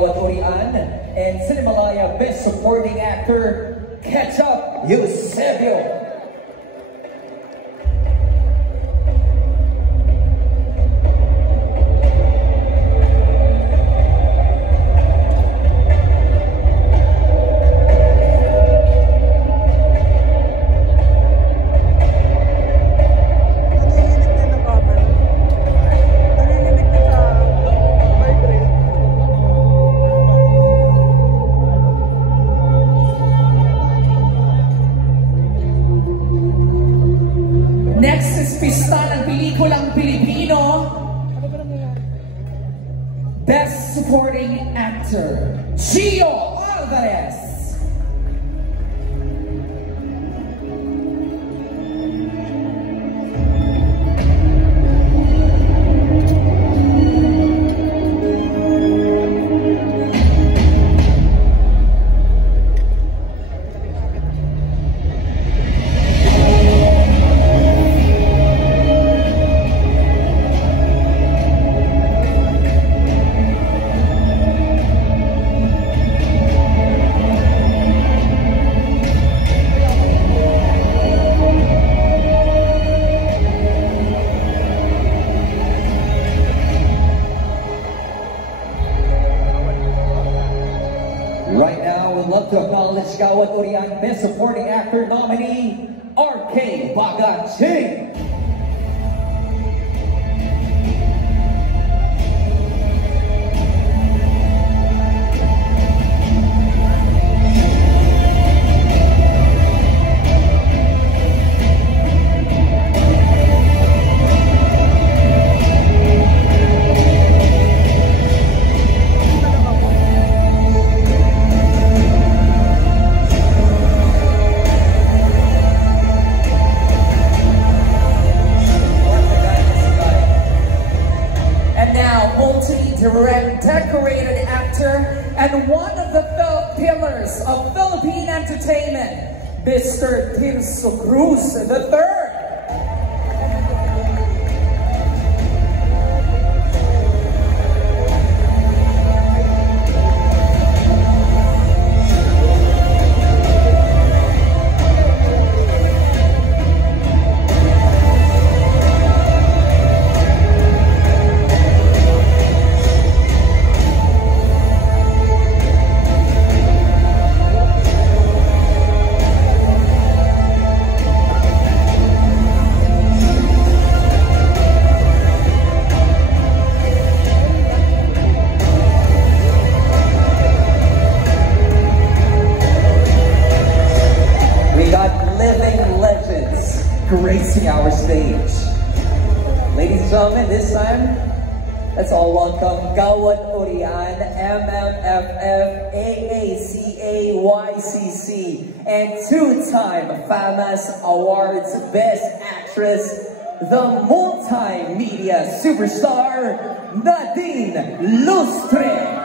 Gawad Urian, and Cinemalaya Best Supporting Actor, Ketchup Eusebio. Next is pista ng pelikulang Pilipino. Best Supporting Actor, Gio Alvarez. Right now, we'd love to acknowledge Gawad Urian Best Supporting Actor nominee, RK Bagaching. Decorated actor and one of the pillars of Philippine entertainment, Mr. Tirso Cruz III. Gracing our stage. Ladies and gentlemen, this time, let's all welcome Gawad Urian, MMFF, AACA, YCC, and two-time FAMAS Awards Best Actress, the multimedia superstar, Nadine Lustre.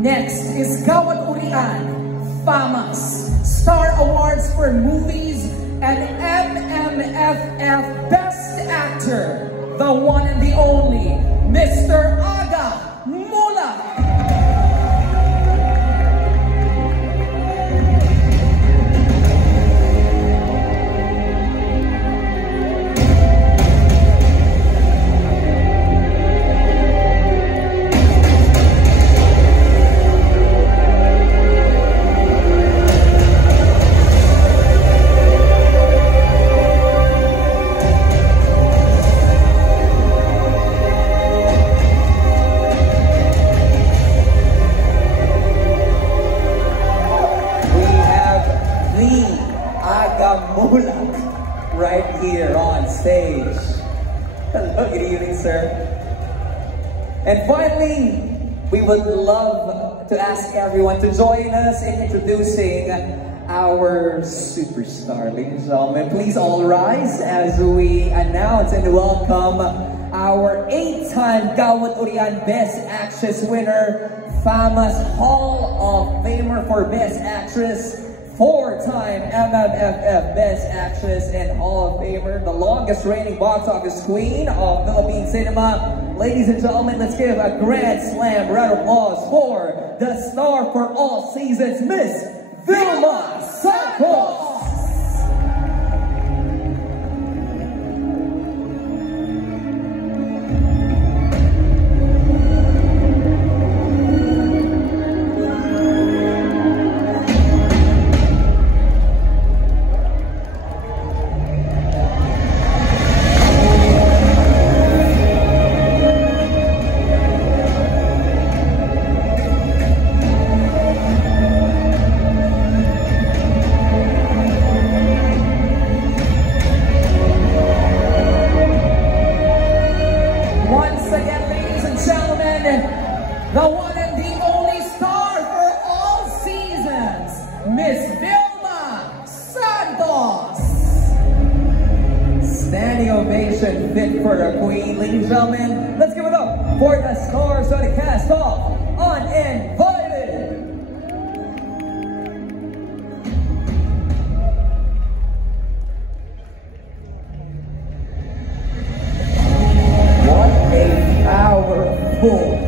Next is Gawad Urian, FAMAS, Star Awards for Movies, and MMFF Best Actor, the one and the only, Mr. Aga Mula. Good evening, sir. And finally, we would love to ask everyone to join us in introducing our superstar. Ladies and gentlemen, please all rise as we announce and welcome our 8-time Kawat Urian Best Actress winner, famous Hall of Famer for Best Actress, 4-time MMFF Best Actress and Hall of Famer, the longest reigning box office queen of Philippine cinema. Ladies and gentlemen, let's give a grand slam round of applause for the star for all seasons, Miss Vilma Santos. The one and the only star for all seasons, Miss Vilma Santos. Standing ovation fit for a queen. Ladies and gentlemen, let's give it up for the stars of the cast of Uninvited. What a powerful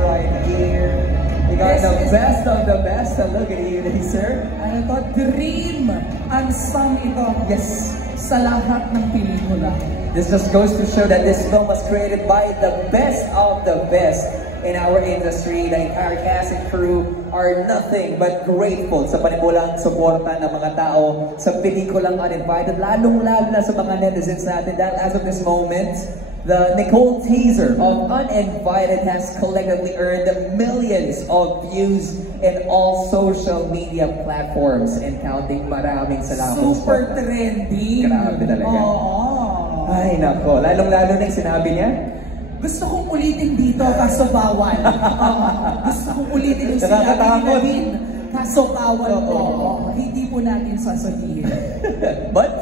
right here. We got the best of the best. Look at you, sir. Ano to? Dream unsung ito. Yes. Sa lahat ng pelikula. This just goes to show that this film was created by the best of the best in our industry. The entire cast and crew are nothing but grateful sa panimulang suporta ng mga tao sa pelikulang Uninvited, lalong-lalo na sa mga netizens natin dahil as of this moment, the Nicole teaser of Uninvited has collectively earned millions of views in all social media platforms and counting. Maraming salamat. Super trending. Grabe talaga. Oo. Ay nako, lalong-lalo na yung sinabi niya. Gusto kong ulitin dito, kaso bawal. Gusto kong ulitin yung sinabi natin, kaso bawal po. Hindi po natin sasabihin. But?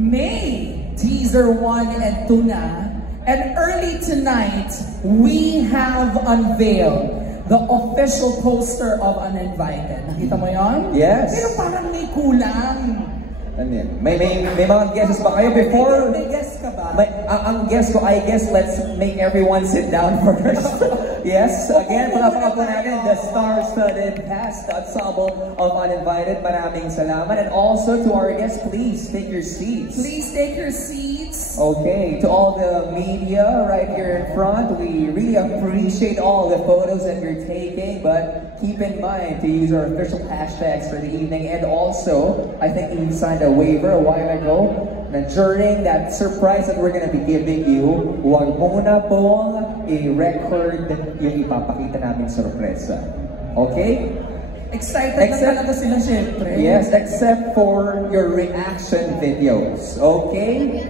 May teaser 1 and 2 na, and early tonight, we have unveiled the official poster of Uninvited. Nakita mo yon? Yes. Pero parang may kulang. Ano yan? May mga guesses ba kayo before? May guess ka ba? Ang guess ko, I guess let's make everyone sit down first. Yes, again, palapaka po natin the star-studded cast ensemble of Uninvited. Maraming salamat. And also to our guests, please take your seats. Please take your seats. Okay, to all the media right here in front, we really appreciate all the photos that you're taking, but keep in mind to use our official hashtags for the evening. And also, I think you signed a waiver a while ago na during that surprise that we're gonna be giving you, huwag muna pong i-record yung ipapakita namin sorpresa. Okay? Excited na talaga sila syempre. Yes, except for your reaction videos. Okay?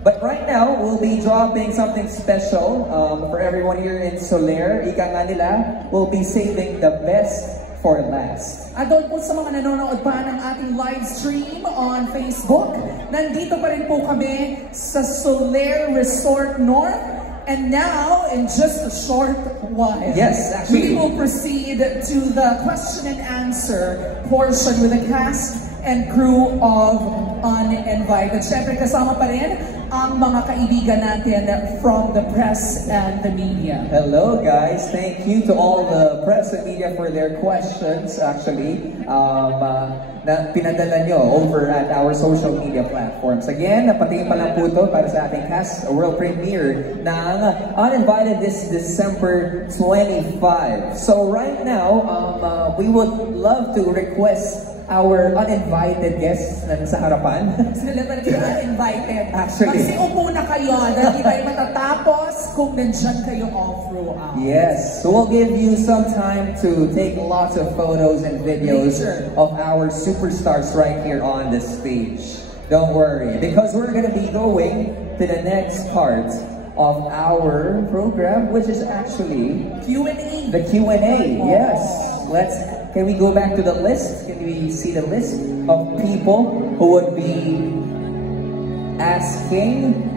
But right now, we'll be dropping something special for everyone here in Soler. Ika nga nila, we'll be saving the best for last. At doon po sa mga nanonood pa ng ating live stream on Facebook, nandito pa rin po kami sa Soler Resort North. And now, in just a short while, yes, actually, we will proceed to the question and answer portion with the cast and crew of Uninvited. Siyempre, kasama pa rin ang mga kaibigan natin from the press and the media. Hello guys, thank you to all the press and media for their questions actually na pinadala nyo over at our social media platforms. Again, napatingin pa lang po ito para sa ating cast world premiere ng Uninvited this December 25. So right now, we would love to request our uninvited guests na nasa harapan. Sila talaga yung uninvited. Actually. Kasi upo na kayo, dahil di kayo matatapos kung nandyan kayo all throughout. Yes, so we'll give you some time to take lots of photos and videos of our superstars right here on the stage. Don't worry, because we're gonna be going to the next part of our program, which is actually Q&A. the Q&A. Yes. Can we go back to the list? Can we see the list of people who would be asking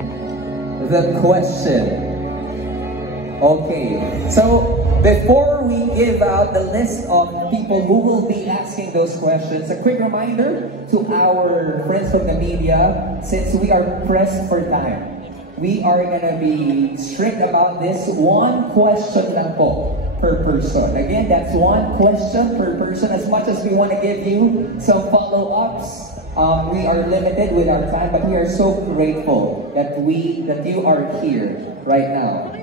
the question? Okay, so before we give out the list of people who will be asking those questions, a quick reminder to our friends from the media, since we are pressed for time, we are gonna be strict about this. One question lang po per person. Again, that's one question per person. As much as we want to give you some follow-ups, we are limited with our time, but we are so grateful that you are here right now.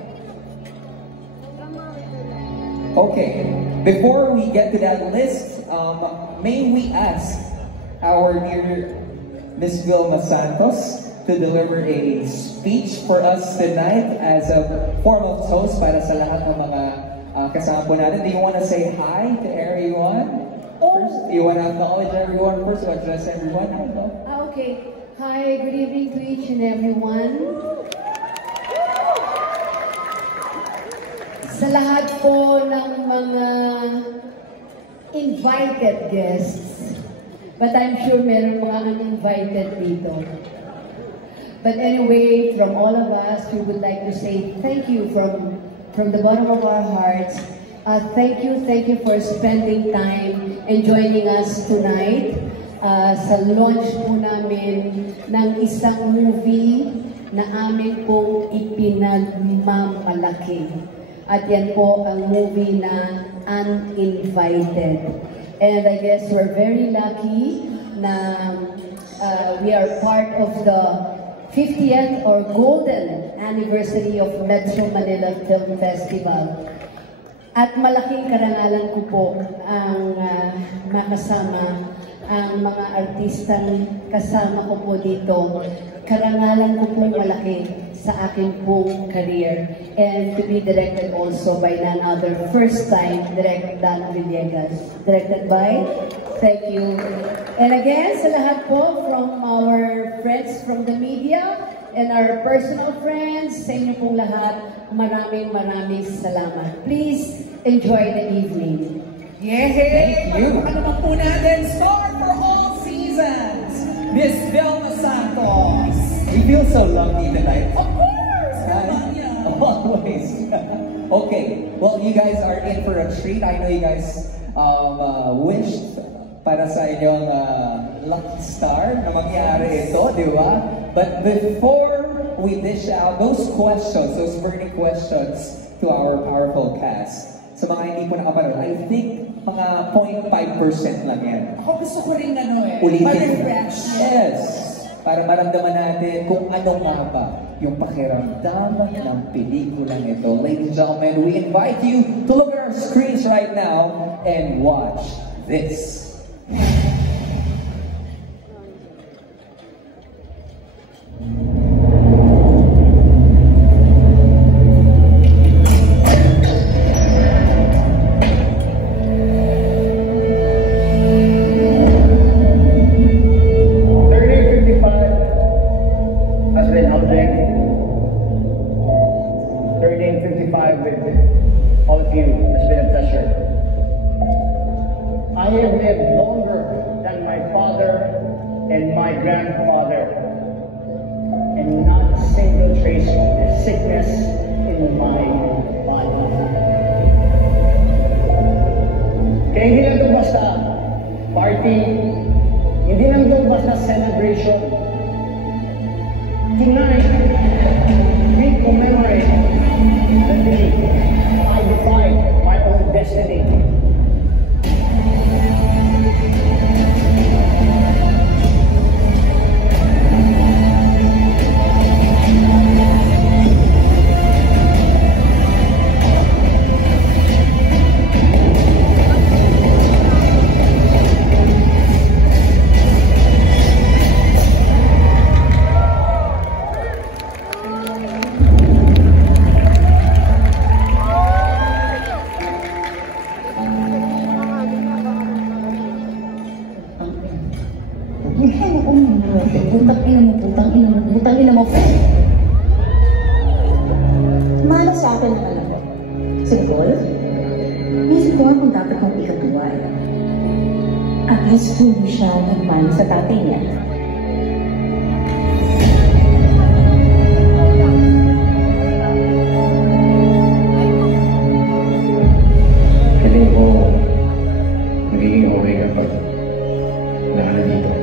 Okay, before we get to that list, may we ask our dear Miss Vilma Santos to deliver a speech for us tonight as a form of toast para sa lahat ng mga kasama po natin. Do you want to say hi to everyone? First, you want to acknowledge everyone first or address everyone? Okay. Hi, good evening to each and everyone. Sa lahat po ng mga invited guests, but I'm sure meron mga uninvited dito. But anyway, from all of us, we would like to say thank you from the bottom of our hearts. Thank you for spending time and joining us tonight sa launch po namin ng isang movie na amin pong ipinagmamalaki. At yan po ang movie na Uninvited. And I guess we're very lucky na we are part of the 50th or golden anniversary of Metro Manila Film Festival. At malaking karangalan ko po ang makasama ang mga artistang kasama ko po dito. Karangalan ko po malaki sa aking pong career, and to be directed also by none other, first time, Direct Dan Villegas. Directed by, thank you. And again, sa lahat po, from our friends from the media, and our personal friends, sa inyo pong lahat, maraming salamat. Please enjoy the evening. Yay! Ano naman po natin, star for all seasons, Miss Vilma Santos. We feel so lucky tonight. Of course! Always. Okay, well, you guys are in for a treat. I know you guys wished para sa inyong lucky star na mangyari ito, di ba? But before we dish out those questions, those burning questions to our powerful cast, sa mga hindi po nakapanood, I think mga 0.5% lang yan. Ako gusto ko rin ulitin. ma-refresh. Yes. Para maramdaman natin kung ano nga ba yung pakiramdam ng pelikulang ito. Ladies and gentlemen, we invite you to look at our screens right now and watch this. akin ng anak ko. Simple? Isip ko kung dapat kong ikatuwa. At least hindi siya nagmahal sa tatay niya. Feeling ko, magiging okay kapag nakala dito.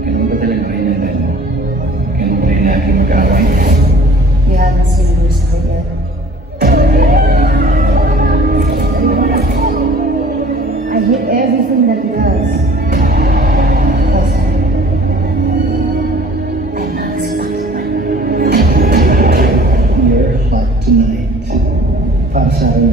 Ganun ba talaga kayo na dahil mo? Ganun ba rin lagi mag-away? We haven't seen Lucifer yet. I hate everything that he does. Because I love Spider-Man. You're hot tonight. Para sa akin,